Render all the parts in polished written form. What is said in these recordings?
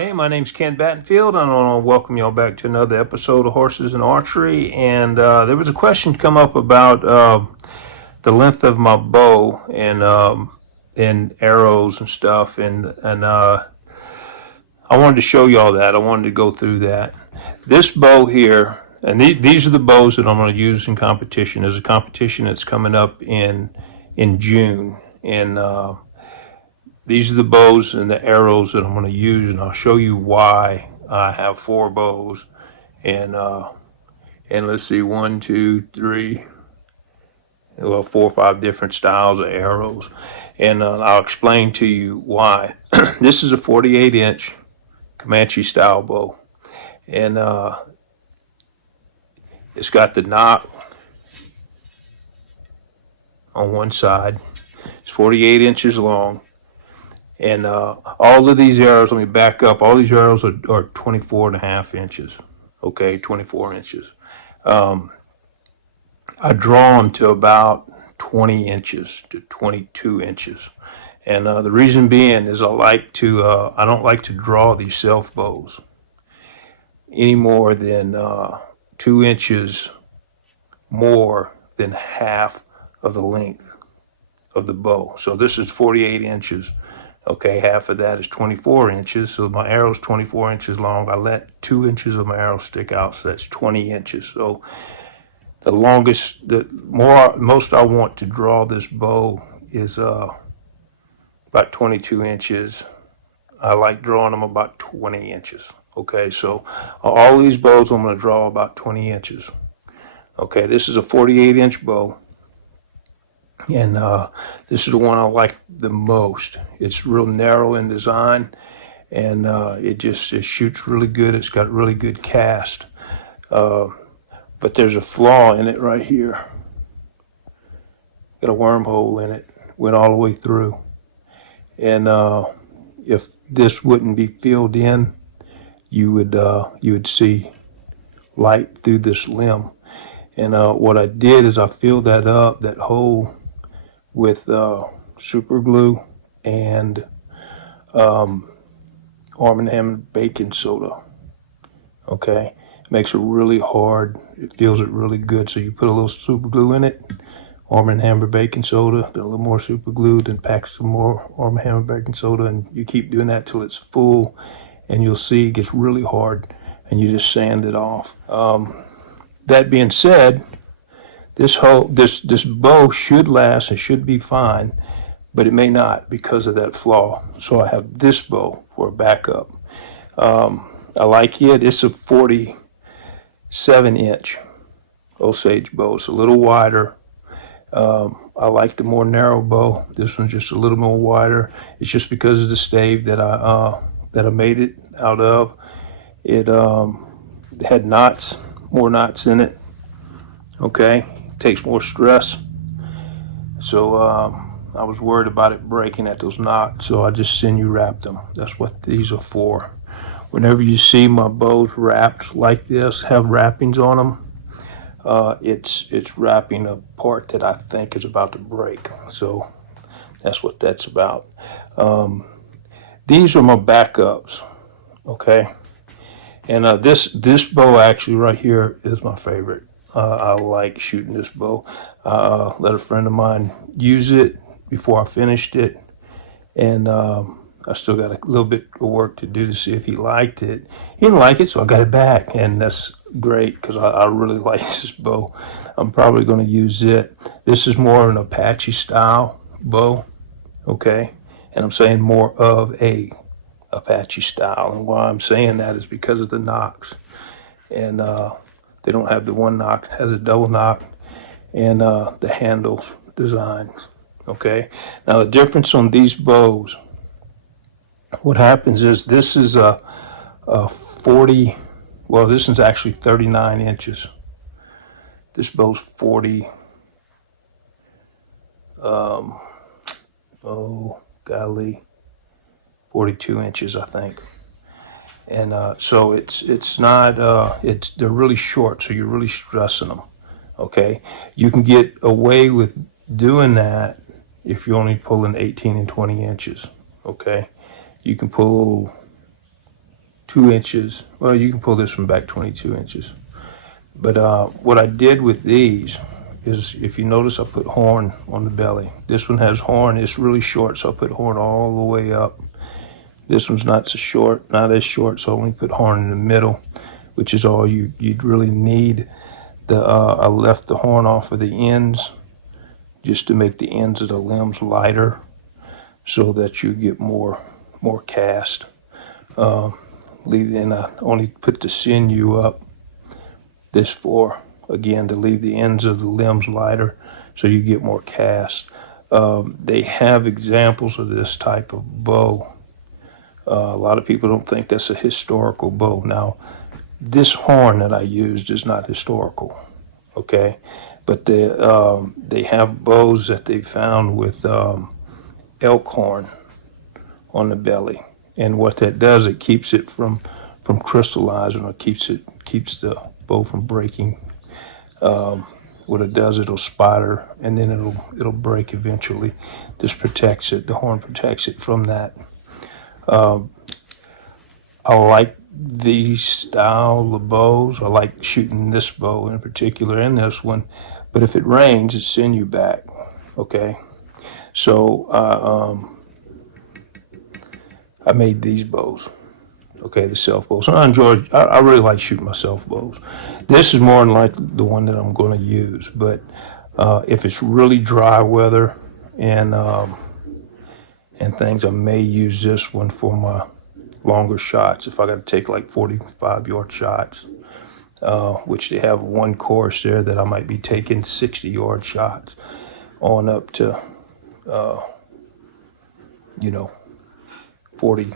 Hey, my name's Ken Battenfield. I want to welcome y'all back to another episode of Horses and Archery. And there was a question come up about the length of my bow and arrows and stuff, and I wanted to show y'all that. I wanted to go through that. This bow here, and these are the bows that I'm going to use in competition. There's a competition that's coming up in June, and these are the bows and the arrows that I'm going to use, and I'll show you why I have 4 bows. And let's see, 1, 2, 3, 4 or 5 different styles of arrows, and I'll explain to you why. This is a 48-inch Comanche style bow, and it's got the knot on one side. It's 48 inches long. And all of these arrows, let me back up, all these arrows are 24 and a half inches. Okay, 24 inches. I draw them to about 20 inches to 22 inches. And the reason being is I don't like to draw these self bows any more than 2 inches more than half of the length of the bow. So this is 48 inches. Okay, half of that is 24 inches, so my arrow's 24 inches long. I let 2 inches of my arrow stick out, so that's 20 inches. So the most I want to draw this bow is about 22 inches. I like drawing them about 20 inches. Okay, so all these bows I'm going to draw about 20 inches. Okay, this is a 48-inch bow. And this is the one I like the most. It's real narrow in design, and it shoots really good. It's got really good cast. But there's a flaw in it right here. Got a wormhole in it. Went all the way through. And if this wouldn't be filled in, you would see light through this limb. And what I did is I filled that hole, with super glue and Arm & Hammer baking soda. Okay, it makes it really hard. It feels it really good. So you put a little super glue in it, Arm & Hammer baking soda, then a little more super glue, then pack some more Arm & Hammer baking soda, and you keep doing that till it's full, and you'll see it gets really hard, and you just sand it off. That being said, this bow should last and should be fine, but it may not because of that flaw. So I have this bow for a backup. I like it. It's a 47-inch Osage bow. It's a little wider. I like the more narrow bow. This one's just a little more wider. It's just because of the stave that I made it out of. It had knots, more knots in it. Okay. Takes more stress, so I was worried about it breaking at those knots, so I just sinew wrapped them. That's what these are for. Whenever you see my bows wrapped like this, have wrappings on them, it's wrapping a part that I think is about to break. So that's what that's about. These are my backups, okay? And this bow actually right here is my favorite. I like shooting this bow. Let a friend of mine use it before I finished it, and I still got a little bit of work to do to see if he liked it. He didn't like it, so I got it back, and that's great because I really like this bow. I'm probably going to use it. This is more of an Apache style bow, okay? And I'm saying more of a Apache style, and why I'm saying that is because of the nocks. And they don't have the one knock, it has a double knock, and the handles designs. Okay, now the difference on these bows, what happens is this is a 40, well, this is actually 39 inches. This bow's 40, oh golly, 42 inches, I think. And so it's not, they're really short, so you're really stressing them, okay? You can get away with doing that if you're only pulling 18 and 20 inches, okay? You can pull 2 inches. Well, you can pull this one back 22 inches. But what I did with these is, if you notice, I put horn on the belly. This one has horn. It's really short, so I put horn all the way up. This one's not so short, not as short, so I only put horn in the middle, which is all you'd really need. I left the horn off of the ends just to make the ends of the limbs lighter, so that you get more cast. And I only put the sinew up this for, again, to leave the ends of the limbs lighter, so you get more cast. They have examples of this type of bow. A lot of people don't think that's a historical bow. Now, this horn that I used is not historical, okay? But they have bows that they found with elk horn on the belly, and what that does, it keeps it from crystallizing, or keeps the bow from breaking. What it does, it'll spider, and then it'll break eventually. This protects it. The horn protects it from that. I like these style of bows. I like shooting this bow in particular, and this one. But if it rains, it's sinew back. Okay, so I made these bows. Okay, the self bows. So I really like shooting my self bows. This is more than like the one that I'm going to use. But if it's really dry weather and things, I may use this one for my longer shots. If I got to take like 45-yard shots, which they have one course there that I might be taking 60-yard shots on up to, 40,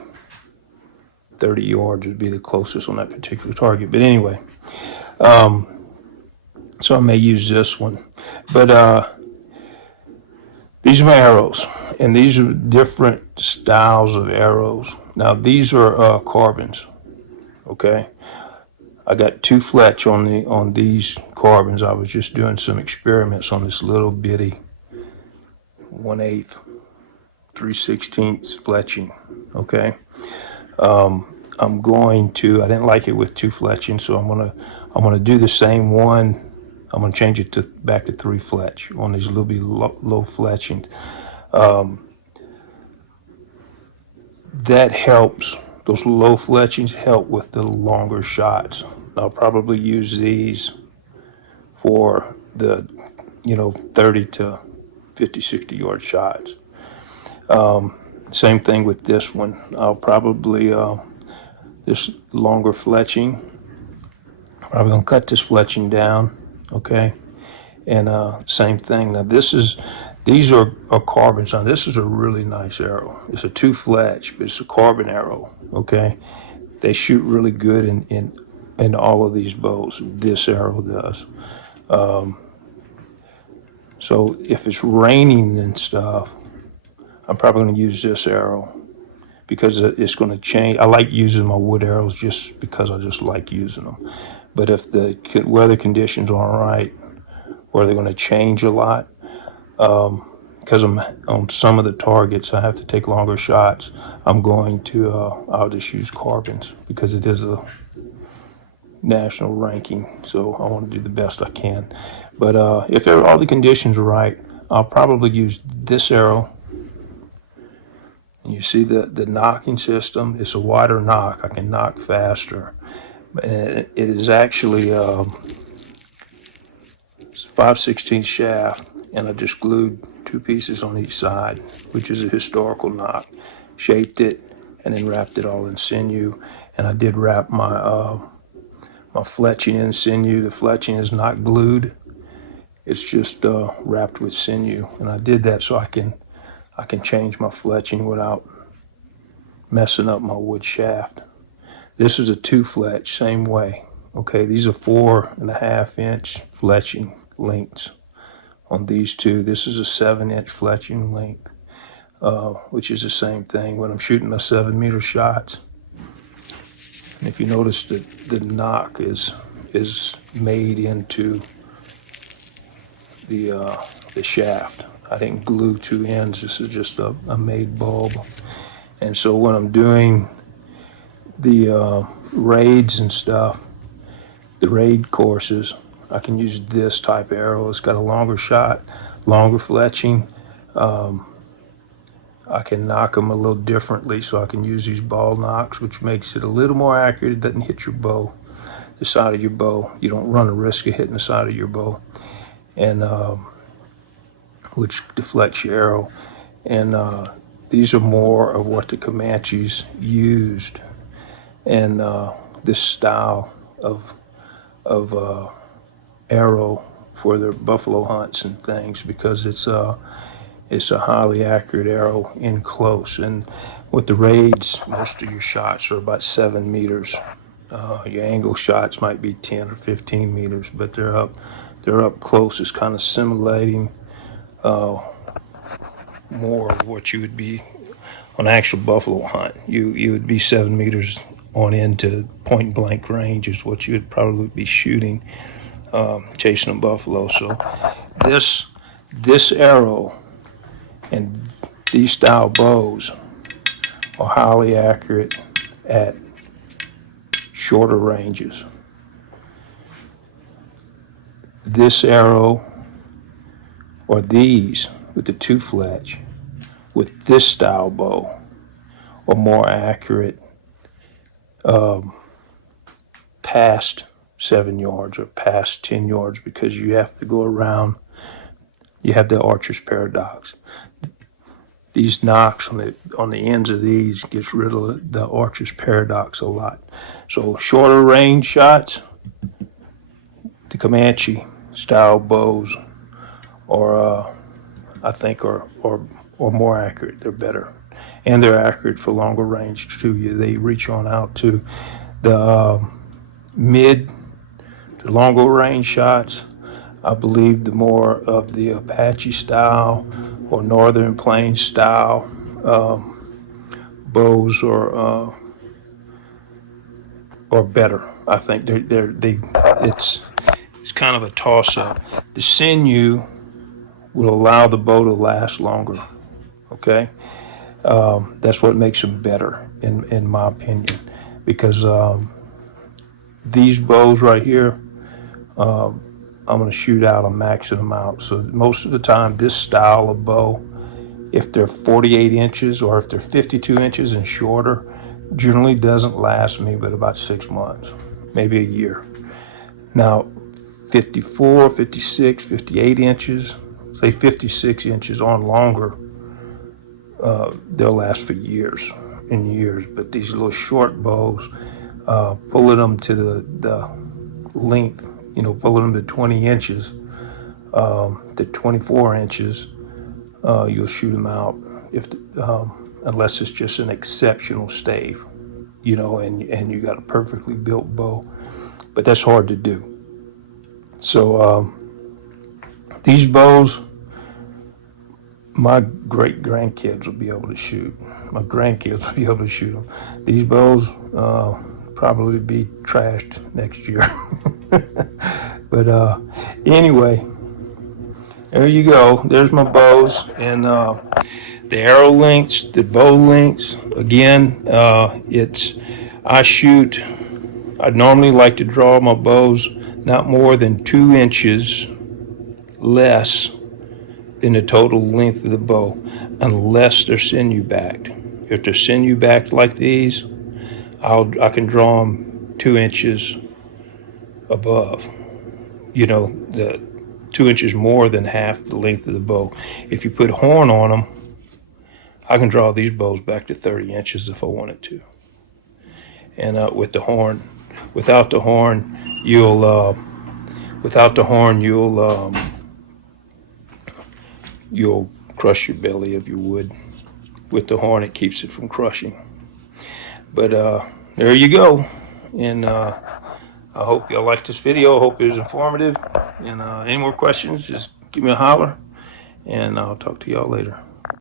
30 yards would be the closest on that particular target. But anyway, so I may use this one. But these are my arrows, and these are different styles of arrows. Now, these are carbons, okay? I got 2 fletch on these carbons. I was just doing some experiments on this little bitty 1/8, 3/16 fletching, okay? I didn't like it with 2 fletching, so I'm gonna do the same one. I'm gonna change it back to 3 fletch on these little bitty low fletching. That helps. Those low fletchings help with the longer shots. I'll probably use these for the 30 to 50, 60-yard shots. Same thing with this one. I'll probably this longer fletching, probably gonna cut this fletching down, okay? And same thing. Now these are carbons. Now this is a really nice arrow. It's a 2 fletch, but it's a carbon arrow, okay? They shoot really good in all of these bows. This arrow does. So if it's raining and stuff, I'm probably going to use this arrow, because it's going to change. I like using my wood arrows just because I just like using them. But if the weather conditions aren't right, or they're going to change a lot, because I'm on some of the targets, I have to take longer shots. I'll just use carbons, because it is a national ranking, so I want to do the best I can. But if all the conditions are right, I'll probably use this arrow. And you see the knocking system. It's a wider knock. I can knock faster. And it is actually 5/16 shaft, and I just glued 2 pieces on each side, which is a historical knock. Shaped it, and then wrapped it all in sinew. And I did wrap my fletching in sinew. The fletching is not glued. It's just wrapped with sinew. And I did that so I can change my fletching without messing up my wood shaft. This is a 2 fletch, same way. Okay, these are 4.5-inch fletching lengths on these 2. This is a 7-inch fletching length, which is the same thing when I'm shooting my 7-meter shots. And if you notice, the knock is made into the shaft. I didn't glue 2 ends. This is just a made bulb. And so when I'm doing the raids and stuff, the raid courses, I can use this type of arrow. It's got a longer shot, longer fletching. I can knock them a little differently, so I can use these ball knocks, which makes it a little more accurate. It doesn't hit your bow, the side of your bow. You don't run a risk of hitting the side of your bow, and which deflects your arrow. And these are more of what the Comanches used, and this style of arrow for their buffalo hunts and things, because it's a highly accurate arrow in close. And with the raids, most of your shots are about 7 meters. Your angle shots might be 10 or 15 meters, but they're up close. It's kind of simulating more of what you would be on an actual buffalo hunt. You would be 7 meters on into point blank range is what you would probably be shooting, chasing a buffalo. So this arrow and these style bows are highly accurate at shorter ranges. This arrow, or these with the 2 fletch, with this style bow, are more accurate past 7 yards or past 10 yards, because you have to go around. You have the archer's paradox. These knocks on the ends of these gets rid of the archer's paradox a lot. So shorter range shots, the Comanche style bows are I think are more accurate. They're better, and they're accurate for longer range too. They reach on out to the mid to longer range shots. I believe the more of the Apache style or Northern Plains style bows are better. I think it's kind of a toss up. The sinew will allow the bow to last longer. Okay, that's what makes them better in my opinion, because these bows right here, I'm going to shoot out, I'm maxing them out. So most of the time, this style of bow, if they're 48 inches or if they're 52 inches and shorter, generally doesn't last me but about 6 months, maybe a year. Now, 54, 56, 58 inches, say 56 inches on longer, they'll last for years and years. But these little short bows, pulling them to the length, pulling them to 20 inches, to 24 inches, you'll shoot them out unless it's just an exceptional stave, and you got a perfectly built bow. But that's hard to do. So these bows, my great grandkids will be able to shoot. My grandkids will be able to shoot them. These bows probably be trashed next year. But anyway, there you go. There's my bows, and the arrow lengths, the bow lengths. Again, I'd normally like to draw my bows not more than 2 inches less than the total length of the bow, unless they're sinew backed. If they're sinew backed like these, I can draw them 2 inches above. The 2 inches more than half the length of the bow. If you put horn on them, I can draw these bows back to 30 inches if I wanted to. And with the horn, without the horn, you'll crush your belly of your wood. With the horn, it keeps it from crushing. But there you go. And I hope y'all liked this video. I hope it was informative. And any more questions, just give me a holler, and I'll talk to y'all later.